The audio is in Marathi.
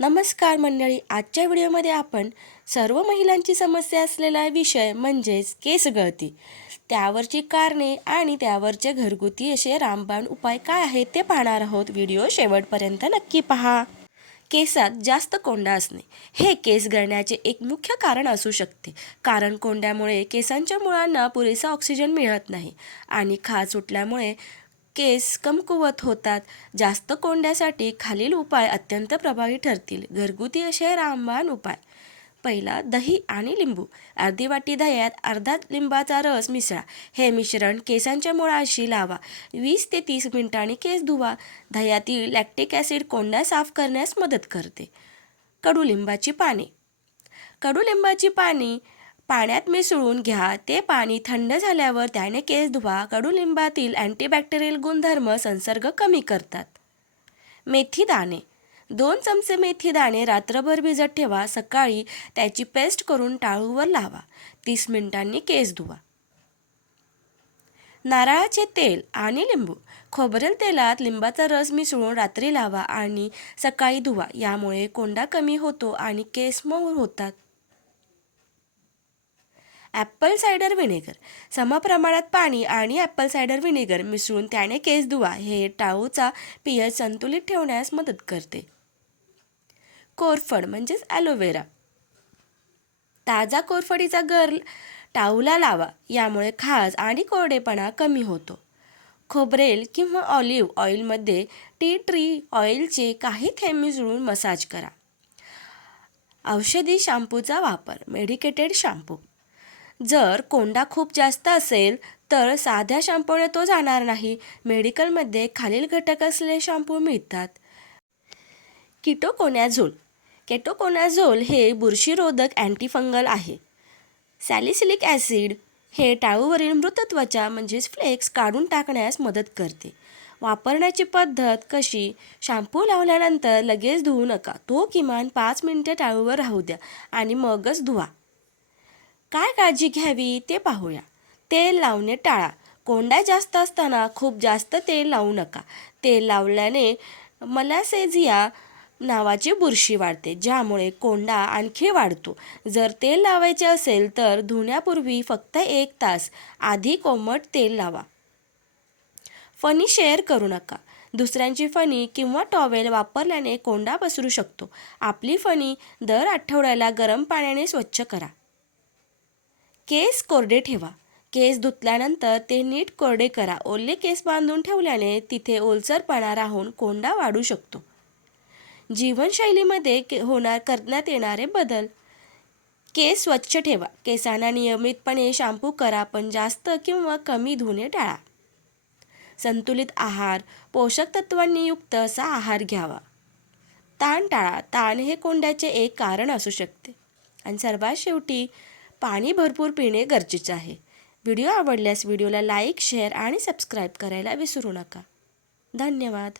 नमस्कार मंडळी, आजच्या व्हिडिओमध्ये आपण सर्व महिलांची समस्या असलेला विषय म्हणजेच केस गळती, त्यावरची कारणे आणि त्यावरचे घरगुती असे रामबाण उपाय काय आहेत ते पाहणार आहोत. व्हिडिओ शेवटपर्यंत नक्की पहा. केसात जास्त कोंडा असणे हे केस गळण्याचे एक मुख्य कारण असू शकते. कारण कोंड्यामुळे केसांच्या मुळांना पुरेसा ऑक्सिजन मिळत नाही आणि खाज सुटल्यामुळे केस कमकुवत होतात. जास्त कोंड्यासाठी खालील उपाय अत्यंत प्रभावी ठरतील. घरगुती असे रामबाण उपाय. पहिला, दही आणि लिंबू. अर्धी वाटी दह्यात अर्धा लिंबाचा रस मिसळा. हे मिश्रण केसांच्या मुळाशी लावा. 20 ते 30 मिनिटांनी केस धुवा. दह्यातील लॅक्टिक ॲसिड कोंडा साफ करण्यास मदत करते. कडुलिंबाची पाने. कडुलिंबाची पाने पाण्यात मिसळून घ्या. ते पाणी थंड झाल्यावर त्याने केस धुवा. कडुलिंबातील अँटीबॅक्टेरियल गुणधर्म संसर्ग कमी करतात. मेथी दाणे. 2 चमचे मेथी दाणे रात्रभर भिजत ठेवा. सकाळी त्याची पेस्ट करून टाळूवर लावा. 30 मिनिटांनी केस धुवा. नारळाचे तेल आणि लिंबू. खोबरेल तेलात लिंबाचा रस मिसळून रात्री लावा आणि सकाळी धुवा. यामुळे कोंडा कमी होतो आणि केस मऊ होतात. ॲपल सायडर व्हिनेगर. समप्रमाणात पाणी आणि ॲपल सायडर व्हिनेगर मिसळून त्याने केस धुवा. हे टाळूचा pH संतुलित ठेवण्यास मदत करते. कोरफड म्हणजेच ॲलोवेरा. ताजा कोरफडीचा गर टाळूला लावा. यामुळे खाज आणि कोरडेपणा कमी होतो. खोबरेल किंवा ऑलिव्ह ऑइलमध्ये टी ट्री ऑइलचे काही थेंब मिसळून मसाज करा. औषधी शॅम्पूचा वापर. Medicated shampoo. जर कोंडा खूप जास्त असेल तर साध्या शॅम्पूने तो जाणार नाही. मेडिकलमध्ये खालील घटक असलेले शॅम्पू मिळतात. कीटोकोनॅझोल. केटोकोनॅझोल हे बुरशीरोधक अँटीफंगल आहे. सॅलिसिलिक ॲसिड हे टाळूवरील मृत त्वचा म्हणजेच फ्लेक्स काढून टाकण्यास मदत करते. वापरण्याची पद्धत कशी? शॅम्पू लावल्यानंतर लगेच धुवू नका. तो किमान 5 मिनिटे टाळूवर राहू द्या आणि मगच धुवा. काय काळजी घ्यावी ते पाहूया. तेल लावणे टाळा. कोंडा जास्त असताना खूप जास्त तेल लावू नका. तेल लावल्याने मलासेझिया नावाची बुरशी वाढते, ज्यामुळे कोंडा आणखी वाढतो. जर तेल लावायचे असेल तर धुण्यापूर्वी फक्त 1 तास आधी कोमट तेल लावा. फणी शेअर करू नका. दुसऱ्यांची फणी किंवा टॉवेल वापरल्याने कोंडा पसरू शकतो. आपली फणी दर आठवड्याला गरम पाण्याने स्वच्छ करा. केस कोरडे ठेवा. केस धुतल्यानंतर ते नीट कोरडे करा. ओले केस बांधून ठेवल्याने तिथे ओलसरपणा राहून कोंडा वाढू शकतो. जीवनशैलीमध्ये करण्यात येणारे बदल. केस स्वच्छ ठेवा. केसांना नियमितपणे शॅम्पू करा, पण जास्त किंवा कमी धुणे टाळा. संतुलित आहार. पोषक तत्वांनी युक्त असा आहार घ्यावा. ताण टाळा. ताण हे कोंड्याचे एक कारण असू शकते. आणि सर्वात शेवटी पाणी भरपूर पिणे गरजेचे आहे. व्हिडिओ आवडल्यास व्हिडिओला लाईक, शेअर आणि सबस्क्राईब करायला विसरू नका. धन्यवाद.